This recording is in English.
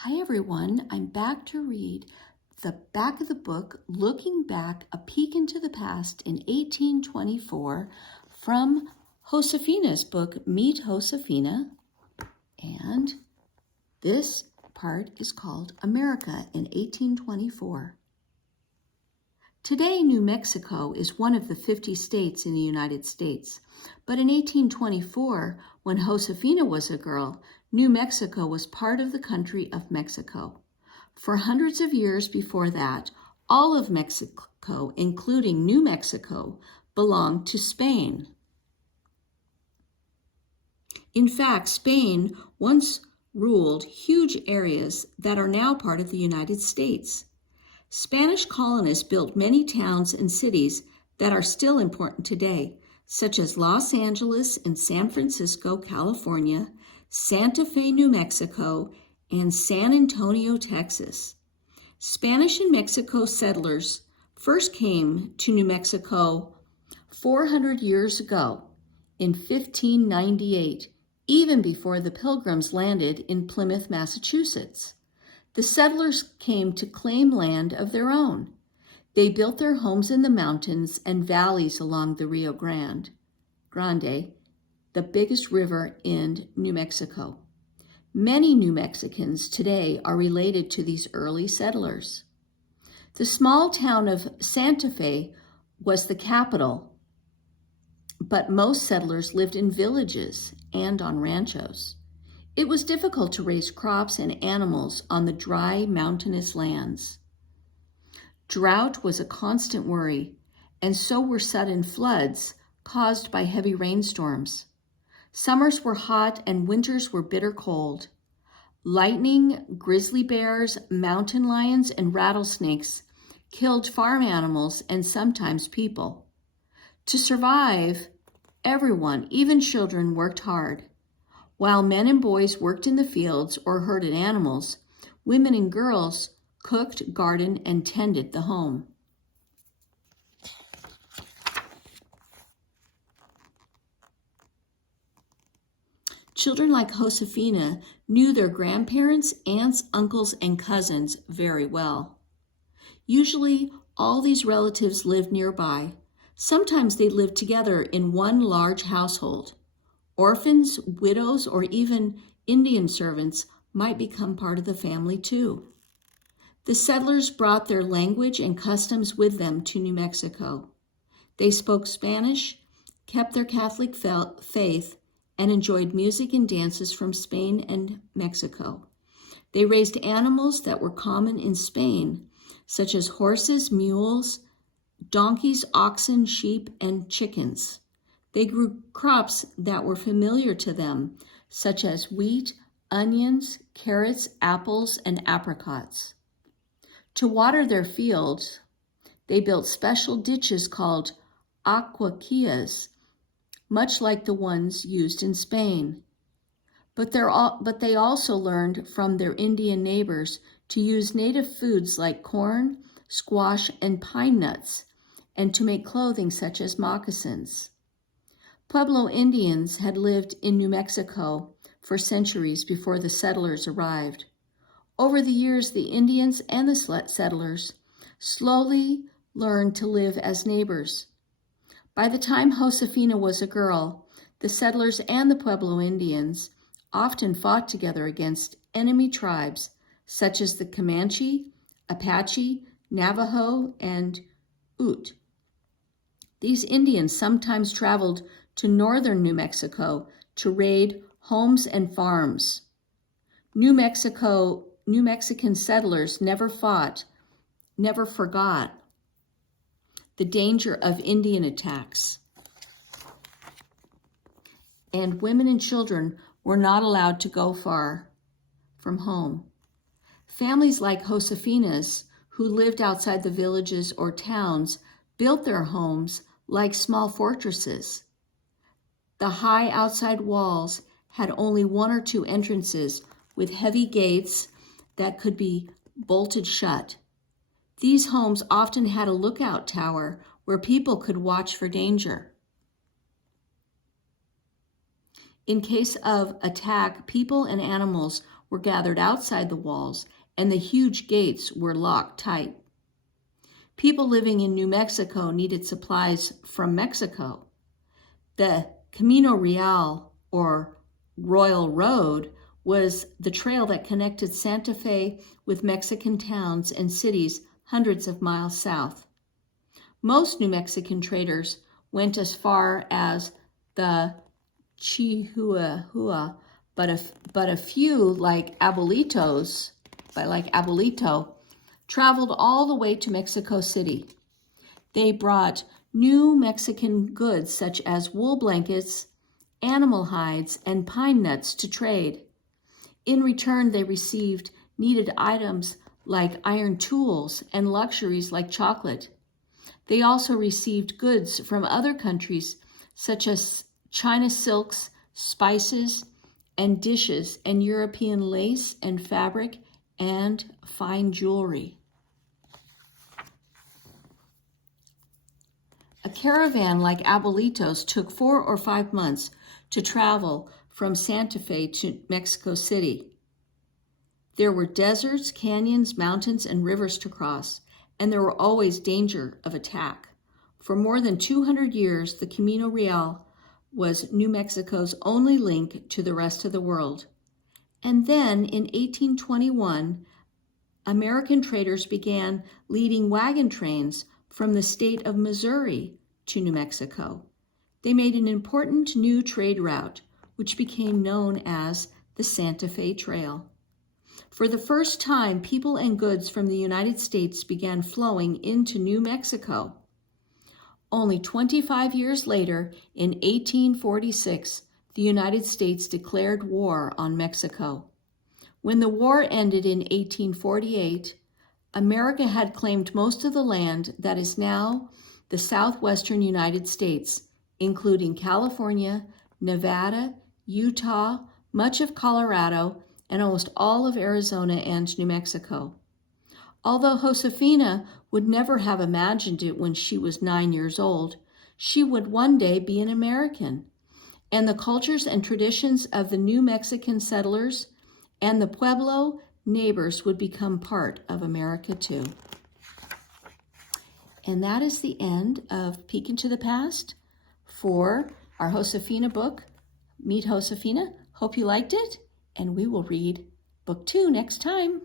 Hi everyone, I'm back to read the back of the book, Looking Back, A Peek into the Past in 1824 from Josefina's book, Meet Josefina. And this part is called America in 1824. Today, New Mexico is one of the 50 states in the United States. But in 1824, when Josefina was a girl, New Mexico was part of the country of Mexico. For hundreds of years before that, all of Mexico, including New Mexico, belonged to Spain. In fact, Spain once ruled huge areas that are now part of the United States. Spanish colonists built many towns and cities that are still important today, such as Los Angeles and San Francisco, California, Santa Fe, New Mexico, and San Antonio, Texas. Spanish and Mexico settlers first came to New Mexico 400 years ago in 1598, even before the Pilgrims landed in Plymouth, Massachusetts. The settlers came to claim land of their own. They built their homes in the mountains and valleys along the Rio Grande, the biggest river in New Mexico. Many New Mexicans today are related to these early settlers. The small town of Santa Fe was the capital, but most settlers lived in villages and on ranchos. It was difficult to raise crops and animals on the dry, mountainous lands. Drought was a constant worry, and so were sudden floods caused by heavy rainstorms. Summers were hot and winters were bitter cold. Lightning, grizzly bears, mountain lions, and rattlesnakes killed farm animals and sometimes people. To survive, everyone, even children, worked hard. While men and boys worked in the fields or herded animals, women and girls cooked, gardened, and tended the home. Children like Josefina knew their grandparents, aunts, uncles, and cousins very well. Usually, all these relatives lived nearby. Sometimes they lived together in one large household. Orphans, widows, or even Indian servants might become part of the family too. The settlers brought their language and customs with them to New Mexico. They spoke Spanish, kept their Catholic faith, and enjoyed music and dances from Spain and Mexico. They raised animals that were common in Spain, such as horses, mules, donkeys, oxen, sheep, and chickens. They grew crops that were familiar to them, such as wheat, onions, carrots, apples, and apricots. To water their fields, they built special ditches called aqueducts, much like the ones used in Spain. But they also learned from their Indian neighbors to use native foods like corn, squash, and pine nuts, and to make clothing such as moccasins. Pueblo Indians had lived in New Mexico for centuries before the settlers arrived. Over the years, the Indians and the settlers slowly learned to live as neighbors. By the time Josefina was a girl, the settlers and the Pueblo Indians often fought together against enemy tribes such as the Comanche, Apache, Navajo, and Ute. These Indians sometimes traveled to northern New Mexico to raid homes and farms. New Mexican settlers never forgot the danger of Indian attacks. And women and children were not allowed to go far from home. Families like Josefina's, who lived outside the villages or towns, built their homes like small fortresses. The high outside walls had only one or two entrances with heavy gates that could be bolted shut. These homes often had a lookout tower where people could watch for danger. In case of attack, people and animals were gathered outside the walls, and the huge gates were locked tight. People living in New Mexico needed supplies from Mexico. The Camino Real, or Royal Road, was the trail that connected Santa Fe with Mexican towns and cities hundreds of miles south. Most New Mexican traders went as far as the Chihuahua, but a few, like Abuelito, traveled all the way to Mexico City. They brought new Mexican goods such as wool blankets, animal hides, and pine nuts to trade. In return, they received needed items like iron tools and luxuries like chocolate. They also received goods from other countries such as China silks, spices, and dishes, and European lace and fabric, and fine jewelry. A caravan like Abuelito's took 4 or 5 months to travel from Santa Fe to Mexico City. There were deserts, canyons, mountains, and rivers to cross, and there were always danger of attack. For more than 200 years, the Camino Real was New Mexico's only link to the rest of the world. And then in 1821, American traders began leading wagon trains from the state of Missouri to New Mexico. They made an important new trade route, which became known as the Santa Fe Trail. For the first time, people and goods from the United States began flowing into New Mexico. Only 25 years later, in 1846, the United States declared war on Mexico. When the war ended in 1848, America had claimed most of the land that is now the southwestern United States, including California, Nevada, Utah, much of Colorado, and almost all of Arizona and New Mexico. Although Josefina would never have imagined it when she was 9 years old, she would one day be an American, and the cultures and traditions of the New Mexican settlers and the Pueblo neighbors would become part of America too. And that is the end of Peek into the Past for our Josefina book, Meet Josefina. Hope you liked it, and we will read book 2 next time.